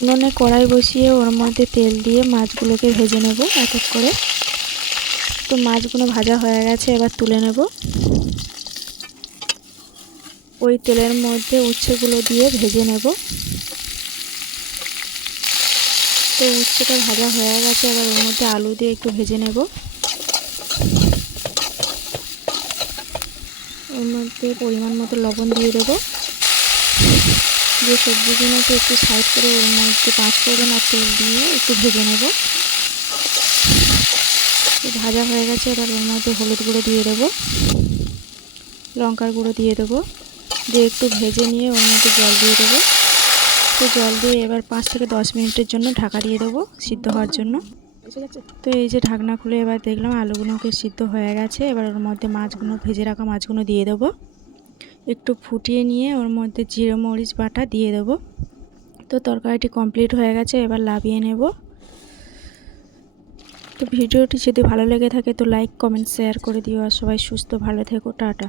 উনুনে কড়াই বসিয়ে ওর মধ্যে তেল দিয়ে মাছগুলোকে ভেজে নেব এক এক করে। তো মাছগুলো ভাজা হয়ে গেছে, এবার তুলে নেব। ওই তেলের মধ্যে উচ্ছেগুলো দিয়ে ভেজে নেব। তো উচ্ছেটা ভাজা হয়ে গেছে, এবার ওর মধ্যে আলু দিয়ে একটু ভেজে নেব। ওর মধ্যে পরিমাণ মতো লবণ দিয়ে দেবো। যে সবজিগুলোকে একটু সাইড করে ওর মধ্যে 5 ফোড়ন আর তেল দিয়ে একটু ভেজে নেব। ভাজা হয়ে গেছে, এবার ওর মধ্যে হলুদ গুঁড়ো দিয়ে দেবো, লঙ্কার গুঁড়ো দিয়ে দেবো, দিয়ে একটু ভেজে নিয়ে ওর মধ্যে জল দিয়ে দেবো। তো জল দিয়ে এবার 5 থেকে 10 মিনিটের জন্য ঢাকা দিয়ে দেবো সিদ্ধ হওয়ার জন্য। তো এই যে ঢাকনা খুলে এবার দেখলাম আলুগুলোকে সিদ্ধ হয়ে গেছে। এবার ওর মধ্যে মাছগুলো, ভেজে রাখা মাছগুলো দিয়ে দেবো। একটু ফুটিয়ে নিয়ে ওর মধ্যে জিরে মরিচ বাটা দিয়ে দেবো। তো তরকারিটি কমপ্লিট হয়ে গেছে, এবার নামিয়ে নেব। তো ভিডিওটি যদি ভালো লেগে থাকে তো লাইক কমেন্ট শেয়ার করে দিও। আর সবাই সুস্থ ভালো থেকো, টাটা।